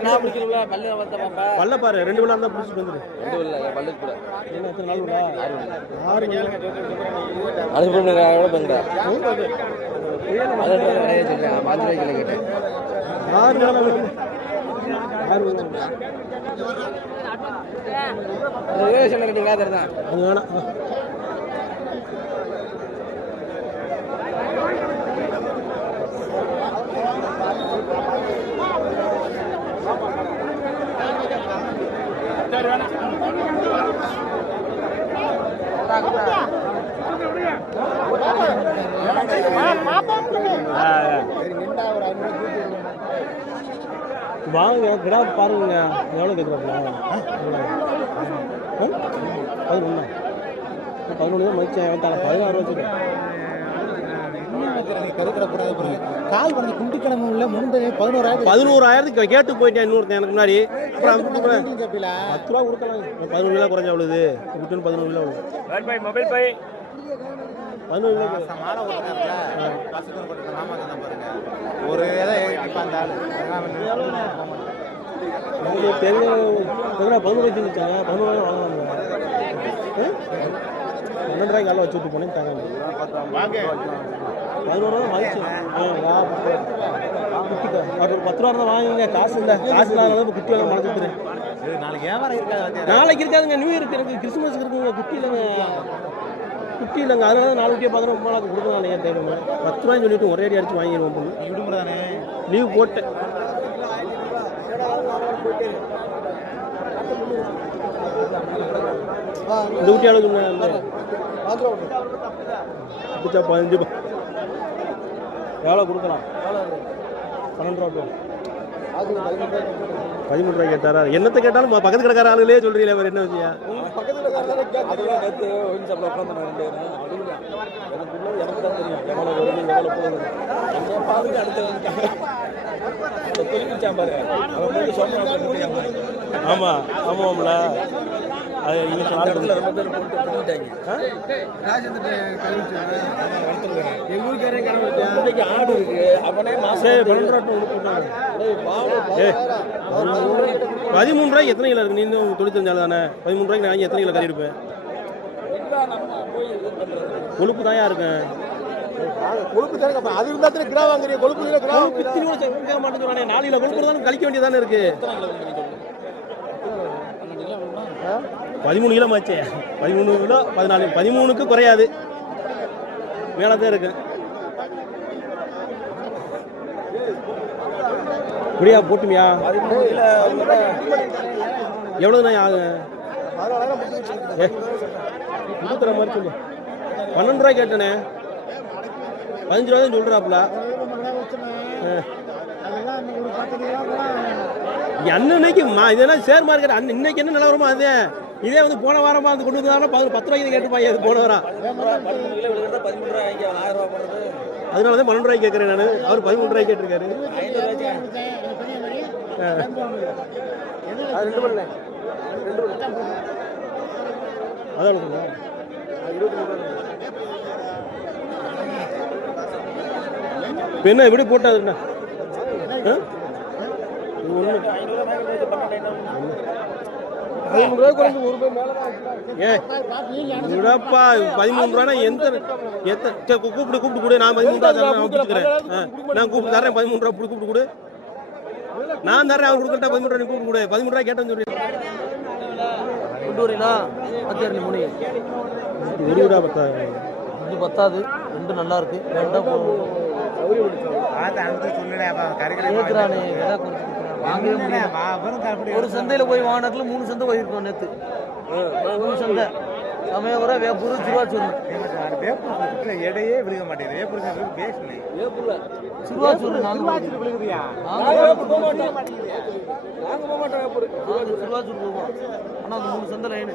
நான் பிடிக்கிறீங்களா? பல்லு பார்த்தா பல்ல பாரு, 2 விழா இருந்தால் பிடிச்சிட்டு வந்துடு. பல்லு கூட என்ன எத்தனை நாள் விழா? 6 அது எவ்வளோ பண்ணுறா? அது கிடையாது சொல்கிறேன். 10 ரூபாய்க்கு கேட்டேன். 6 நாள் 6 ரிசர்வேஷன் கேட்டீங்களா? அதுதான் அது வேணாம். வாங்க, கிடா பாருங்க எவ்வளோ கேட்குறாங்க. 11 தான் மதிச்சேன். 16 வச்சுருக்கேன். கால் பண்ணி குண்டிக்கிழமை உள்ள முன்பு 11,000 11,000 கேட்டு போயிட்டேன் இன்னொருத்தன் எனக்கு முன்னாடி. அப்புறம் 10 கேட்பீங்களா? ரூபா கொடுக்கலாம். 11 கிலோ குறைஞ்ச அவ்வளவு. விட்டுன்னு 11 கிலோ அவ்வளவு. மொபைல் பை 11 கிலோ மாலை கொடுக்குறாருல, காசுக்கு கொடுக்குற மாமா தான் பாருங்க. ஒரு இதை இப்போ அந்த ஆள் உங்களுக்கு தெரிஞ்ச 11 வச்சுருந்துச்சாங்க. 11 வாங்கலாம். 12 ரூபாய்க்கு காலைல வச்சு விட்டு போனேன். தாங்க வாங்க 11 ரூபா வாங்கிச்சு. குட்டிக்கா ஒரு 10 ரூபா தான் வாங்குங்க. காசு இல்லை. காசு இல்லாத குட்டி வாங்க மறைச்சிட்டுறேன். நாளைக்கு வியாபாரம் இருக்காது. நாளைக்கு இருக்காதுங்க. நியூ இயருக்கு எனக்கு கிறிஸ்துமஸ்க்கு இருக்குங்க. குட்டி இல்லைங்க. குட்டி இல்லைங்க. அதனால 4 குட்டியை 11 நாளைக்கு கொடுக்கலாம். ஏன் தேவை 10 ரூபாய்ன்னு சொல்லிட்டு ஒரே அடி அடிச்சு வாங்கிடுவோம். நீ விடுமுறைதானே? லீவ் போட்டேன். இந்த குட்டி அளவுக்கு 15 எவ்வளோ கொடுக்கலாம்? 12 ரூபா. 13 ரூபாய் கேட்டாரா? என்னத்தை கேட்டாலும் பக்கத்து கிடக்கார ஆளுகளே சொல்றீங்களே. வேறு என்ன விஷயம்? எனக்கு தான் தெரியும் எவ்வளோ வருது எவ்வளோ போகுது. ஆமா ஆமாம்ல. அது இன்னைக்கு ரொம்ப பேர் போட்டு பண்ணிட்டாங்க. இன்னைக்கு ஆடு இருக்கு. அவனே மாசம் 12 ரூபா 13 ரூபாய்க்கு எத்தனை கிலோ இருக்கு? நீ இன்னும் தொழில் தெரிஞ்சாலும் தானே 13 ரூபாய்க்கு நான் எத்தனை கிலோ கறி இருப்பேன்? கொழுப்பு தான் இருக்கேன். கொழுப்பு தானே. அது இருந்தா தானே கிடா வாங்குறீங்க. கொழுப்பு இல்ல கிடா கொழுப்பு கேட்க மாட்டேங்கிறானே. 4 கிலோ கொழுப்பு தான் கழிக்க வேண்டியதானே இருக்கு. 13 கிலோ மாச்சே. 13 கிலோ 14 13க்கு குறையாது. மேலே தான் இருக்கு. இப்படியா போட்டுமியா? எவ்வளோ தான் ஆகும்? கொடுக்குற மாதிரி சொல்லு. 12 ரூபாய் கேட்டனே, 15 ரூபா தான் சொல்றாப்புல. அன்னைக்கு இதெல்லாம் ஷேர் மார்க்கெட் இன்னைக்கு என்ன நிலவரமோ அதே. இதே வந்து போன வாரமா வந்து கொண்டு வந்தாலும் 10 ரூபாய்க்கு கேட்டுப்பாங்க. அது போன வாரம் அதனால தான் 12 ரூபாய்க்கு கேட்கறேன் நான். அவர் 13 ரூபாய்க்கு கேட்டிருக்காரு. அதான் என்ன இப்படி போட்டாதுண்ணா விடப்பா 13 ரூபா எந்த கூப்பிட்டு கூட நான் 13 ரூபா நான் கூப்பிட்டு தரேன். 13 ரூபா கூப்பிட்டு கொடு, நான் தரேன். அவர் கொடுக்கட்டா 13 ரூபா கூப்பிட்டு கொடு. 13 ரூபா கேட்டேன்னு சொல்லி ஒரு ரூபா பத்தாது. இது பத்தாது, ரெண்டு நல்லா இருக்கு. ஒரு சந்தையில போய் வாங்கினதுல 3 சந்தை போயிருக்கோம் நேத்து. 3 சந்தை சமயபுர வேப்பூர் சிறுவாச்சூர். எடையே விழுக மாட்டேங்குது. சிறுவாச்சூர் சிறுவாச்சூர் போவோம். ஆனா அந்த 3 சந்தை லைனு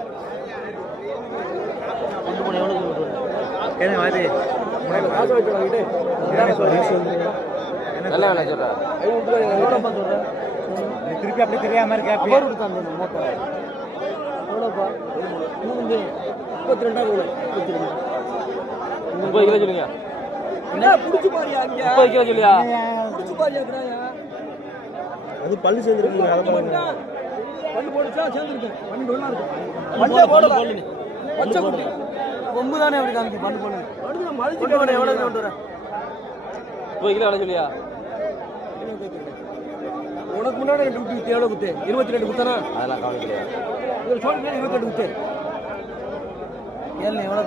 திருப்பி அப்படி தெரியாம இருக்கா? 30 கிலோ சொல்லுங்க. 30 கிலோ சொல்லியா? அது பல்லு சேர்ந்துருக்கு. கொம்பு தானே அப்படி காமிக்க. பண்ணு எவ்வளவு கொண்டு வர? 30 கிலோ எவ்வளோ சொல்லியா? உனக்கு முன்னாடி எவ்வளவு குத்து? 22 குத்தானா? அதெல்லாம் கவலை கிடையாது. 22 குத்து. கேள்வி எவ்வளவு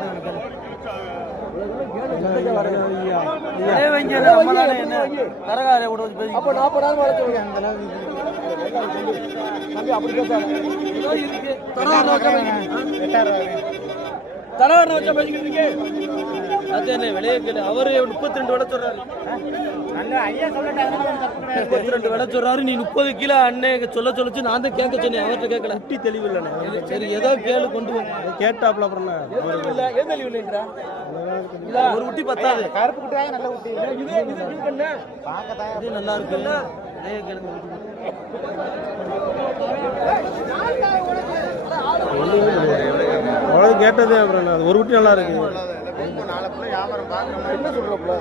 தலைவர வச்சா பேசிக்கிட்டு இருக்கே. அது என்ன விலையை கேட்டு அவரு 32 விலை சொல்றாரு. 32 விலை சொல்றாரு. நீ 30 கிலோ அண்ணன் சொல்ல சொல்லிச்சு. நான் தான் கேட்க சொன்னேன், அவர்கிட்ட கேட்கல. குட்டி தெளிவு இல்லைண்ணே. சரி ஏதோ கேளு கொண்டு போங்க. கேட்டாப்ல அப்புறம் ஏன் தெளிவு இல்லைன்றா? ஒரு குட்டி பத்தாது. கருப்பு குட்டியாக நல்ல குட்டி. இது நல்லா இருக்கு. அவ்வளவு கேட்டதே. அப்புறம் அது ஒரு குட்டி நல்லா இருக்கு. என்ன சொல்றப்பல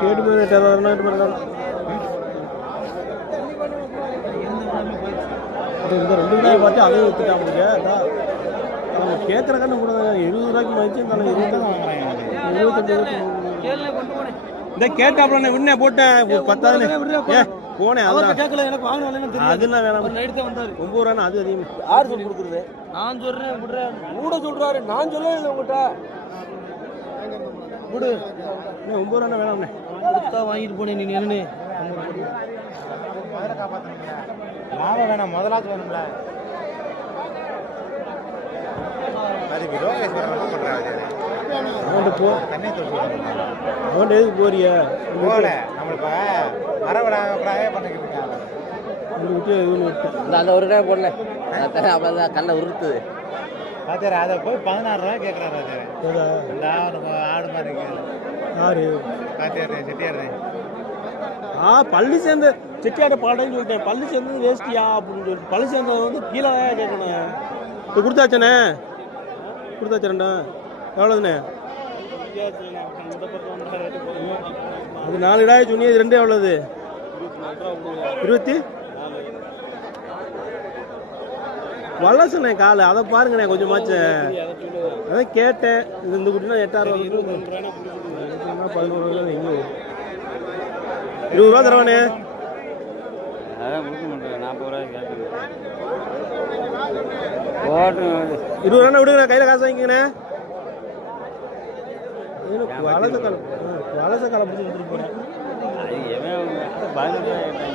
கேட்டு போய் இந்த 2 ரூபாய் பார்த்து அதை வித்துட்டா முடியா? நம்ம கேட்குற கண்ணு கூட 70 ரூபாய்க்கு மதிச்சு இருந்தாலும் 25 இந்த கேட்டாப்ல உடனே போட்டேன். 10 போனேன். அதெல்லாம் வேணாம். 9 ரூபா அது அதிகம். யார் சொல்லி கொடுக்குறது? நான் சொல்றேன். கூட சொல்றாரு. நான் சொல்லல உங்ககிட்ட. விடு. 9 ரூபா வேணாம்ண்ணே. கொடுத்தா வாங்கிட்டு போனேன். நீ நின்று லாபம் வேணாம், முதலாச்சும் வேணும்ல. அவன் எதுக்கு போறியா? போல நம்மளுக்கு வரவிடாம பண்ணிக்கிட்டு இருக்காங்க. அந்த ஒரு ரூபாய் போடல, அவ்வளோதான் கல்லை உருத்துது. பாத்தியாரு அதை போய் 16 ரூபாய் கேட்குறாரு. இந்த ஆடு மாதிரி யாரு பாத்தியாரு? செட்டியாரு. பள்ளி சேர்ந்த செட்டியாட்ட பாடன்னு சொல்லிட்டேன். பள்ளி சேர்ந்தது வேஸ்டியா அப்படின்னு சொல்லிட்டு பள்ளி சேர்ந்தது வந்து கீழே கேட்கணும். இப்போ கொடுத்தாச்சண்ணே? கொடுத்தாச்சேண்டா. எவ்வளோதுண்ணே? அது 4 இடாய் சொன்னி. இது 2 எவ்வளோது? 20 வளசுண்ணே காலு. அதை பாருங்கண்ணே கொஞ்சமாச்சு. அதான் கேட்டேன். இந்த குட்டினா 8,000 ரூபா. 11 ரூபா எங்கே 20 ரூபா தரவானே. அதான் கொடுக்க மாட்டேன். 40 ரூபாய் கேட்குறேன். 20 ரூபா விடுங்க. கையில் காசு வாங்கிக்கண்ணே. வளச காலை பிடிச்சி கொடுத்துட்டு போனேன். அது எவன் 15 ரூபாய்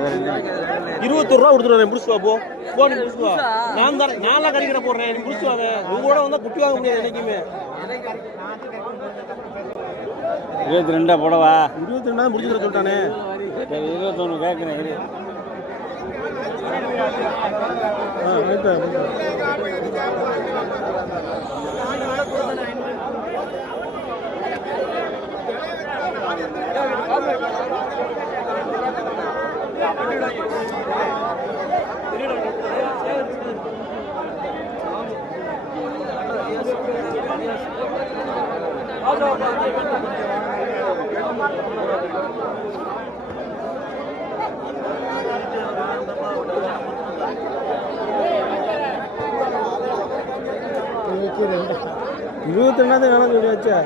21 ரூபா கொடுத்துருவேன். முடிச்சு வா போ போ, நீ முடிச்சு வா. நான்லாம் கறிக்கிற போடுறேன், நீ முடிச்சு வாங்க. உங்களோட வந்தா குட்டி வாங்க முடியாது என்னைக்குமே. 22 போடவா? 22 தான் முடிச்சுக்கிற சொல்லிட்டானே. 21 கேட்குறேன். இருபத்தி ரெண்டாவது வேணாம் சொல்லி வச்சா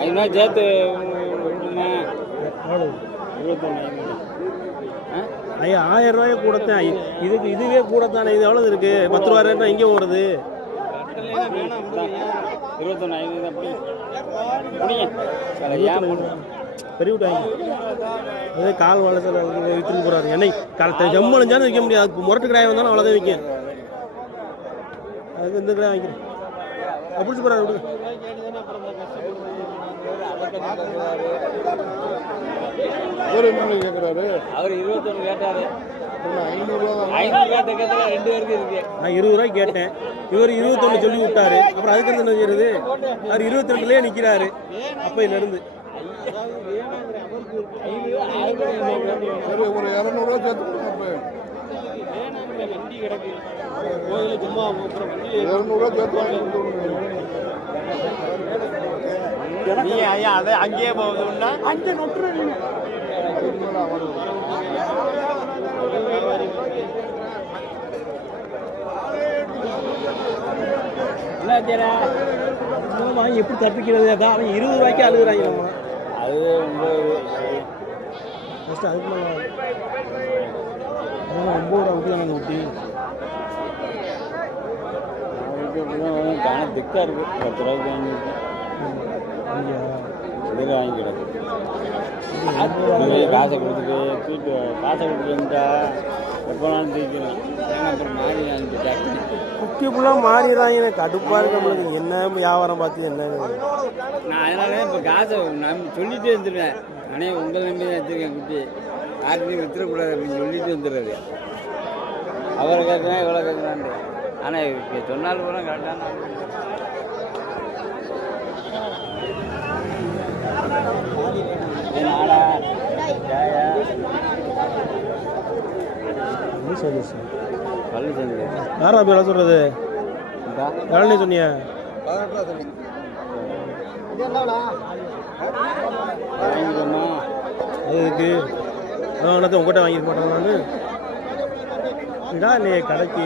500 சேர்த்து 1000 ரூபாயே கூடத்தான். இதுவே கூடத்தானே. இது எவ்வளவு இருக்கு? 10 ரூபா ரேட்டா இங்கே வருது. 21 பெரிய விட்டாங்க. அதே கால் வளர்ச்சி விற்றுட்டு போறாரு. என்னை ஜம்மனுஞ்சாலும் விற்க முடியாது. முரட்டு கடாயம் வந்தாலும் அவ்வளோதான் விற்கும். அதுக்கு இந்த கடாயம் வைக்கிறேன். பிடிச்சி போறாரு. விடுங்க. அவர் 21 கேட்டாரு. 500 தைக்கிறதுல 2 பேருக்கு இருக்கு. நான் 20 ரூபாய் கேட்டேன். இவர் 21 சொல்லி விட்டாரு. அப்புறம் அதுக்கு என்ன செய்யறது? அவர் 22லயே நிக்கிறாரு. அப்ப இதுல இருந்து ஒரு 200 ரூபா சேர்த்து வண்டி கிடக்கு. 200 ரூபா சேர்த்து நீ ஐயா அதை அங்கேயே போகுதுன்னா அங்கே நொட்டுற வாங்கி எப்படி தப்பிக்கிறது? அவன் 20 ரூபாய்க்கு அழுகுறாங்க. அது ஃபஸ்ட்டு அதுக்கு மேலே 9 ரூபா விட்டு தானே ஊட்டி தானே திக்கா இருக்கு. 10 ரூபாய்க்கு வாங்கியிருக்கேன். இதில் வாங்கி கிடக்கு. காசை கொடுத்துட்டு வந்துட்டா எப்போனாலும் தூக்கலாம். ஏன்னா அப்புறம் மாறி வாங்கிட்டு குட்டி ஃபுல்லாக மாறிடுறாங்க. எனக்கு கடுப்பாக இருக்கு. நம்மளுக்கு என்ன வியாபாரம் பார்த்து என்ன. நான் அதனால இப்போ காசை சொல்லிட்டு வந்துடுவேன். நானே உங்களை நம்பி தான் வச்சுருக்கேன். குட்டி யாருக்கையும் வித்துடக்கூடாது அப்படின்னு சொல்லிட்டு வந்துடுறது. அவரை கேட்குறேன் இவ்வளோ கேட்குறான்ட்டு. ஆனால் சொன்னாலும் கூட கரெக்டான சொல்லு சார். பள்ளி சேர்ந்து யாரா பேர் சொல்கிறது? யாருன்னே சொன்னியா? வாங்கிக்கோமா. அதுக்கு அதான் உங்கள்கிட்ட வாங்கிக்க மாட்டேன் நான். இதா இல்லையே கடைக்கு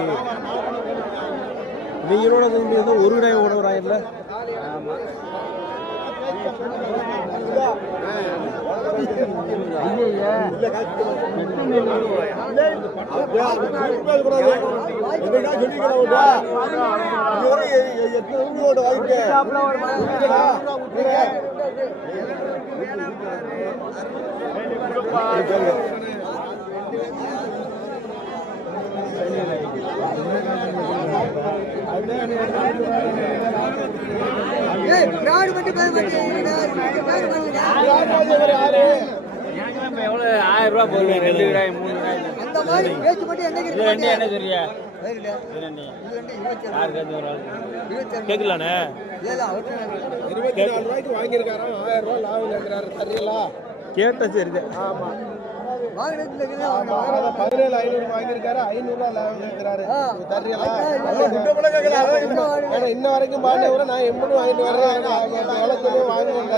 நீங்களோட ஒரு கடையை ஓட ஒரு ஆயிரல. எவ்வளோ 1000 ரூபா போடுவேன். 2 கடாய் 3 கடாய் ரெண்டு என்ன சொல்றியா? கேட்கலானே 24 ரூபாய்க்கு வாங்கியிருக்காராம். 1000 ரூபாய் லாபம் இருக்கிறாரு. தரீங்களா? கேட்ட சரி. ஆமா 17,500 வாங்கியிருக்காரு. 500 ரூபாய் லாபம் இருக்கிறாரு. தரீங்களா? இன்ன வரைக்கும் பாண்டிய கூட நான் 80 வாங்கிட்டு வர்றேன். வழக்கமே வாங்குவேன்.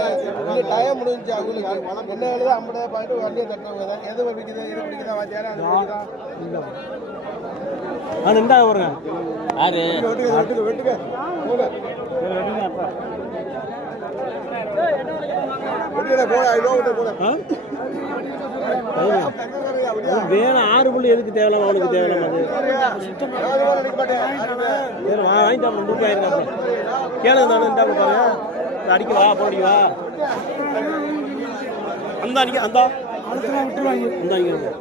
டயம் முடிஞ்சு அவங்களுக்கு என்ன எழுத 50 பாயிண்ட் வண்டியை தட்டுறவங்க தான். எது பிடிக்குது இது பிடிக்குதா வாத்தியாரா அது பிடிக்குதா? நான் இந்தா வருங்க. யாரு வெட்டுக்க வேணும் 6 புள்ளி எதுக்கு தேவையில்லாம அவனுக்கு தேவையில்லாம அது வாங்கிட்டு கேளுங்க தானே இருந்தா பாருங்க. அடிக்க வா போடி வா. அந்த அன்னைக்கு அந்த அந்த அன்னைக்கு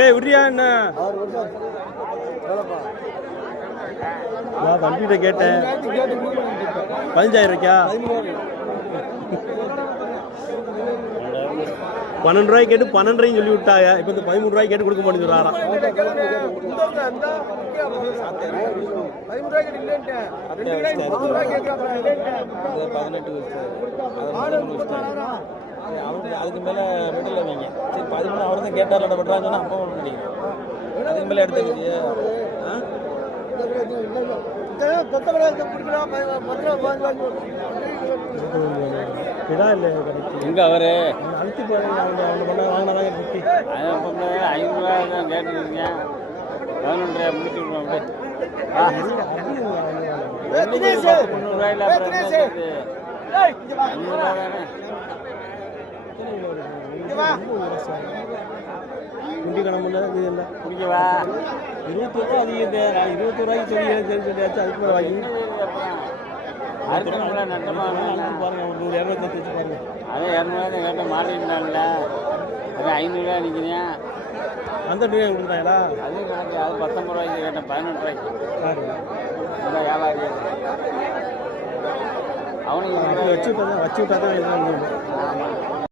ஏய் உரியா என்ன நான் தம்பிகிட்ட கேட்டேன் 15,000 ரூபாய்க்கா 12 ரூபாய்க்கு கேட்டு 12 சொல்லி விட்டாங்க. இப்போ இந்த 13 ரூபாய்க்கு கேட்டு கொடுக்க மாட்டேங்கிறாரா? அதுக்கு மேல விடல வைங்க. சரி 13 அவர் தான் கேட்டார்ல விடுறான்னு சொன்னா அப்போ முடியும். அதுக்கு மேல எடுத்து எங்க அவரு அழுத்தி வாங்கினாங்க 500 தான் கேட்டுருக்கீங்க. 11 முடிச்சு விடுவோம். 21 ரூபாய்க்கு சொல்லியாச்சு. அதுக்கு மேலே வாங்கி பாருங்க ஒரு 100 200 வச்சு பாருங்க. அதே 200 கேட்ட மாட்டினால அது 500 நிற்கிறீங்க. அந்த ட்ரெயின் கொடுத்தாங்களா? அது கணக்கு அது 19 ரூபாய்க்கு கேட்டேன் 11 ரூபாய்க்கு வியாபாரி அவனுக்கு வச்சு விட்டா தான் ஆமாம்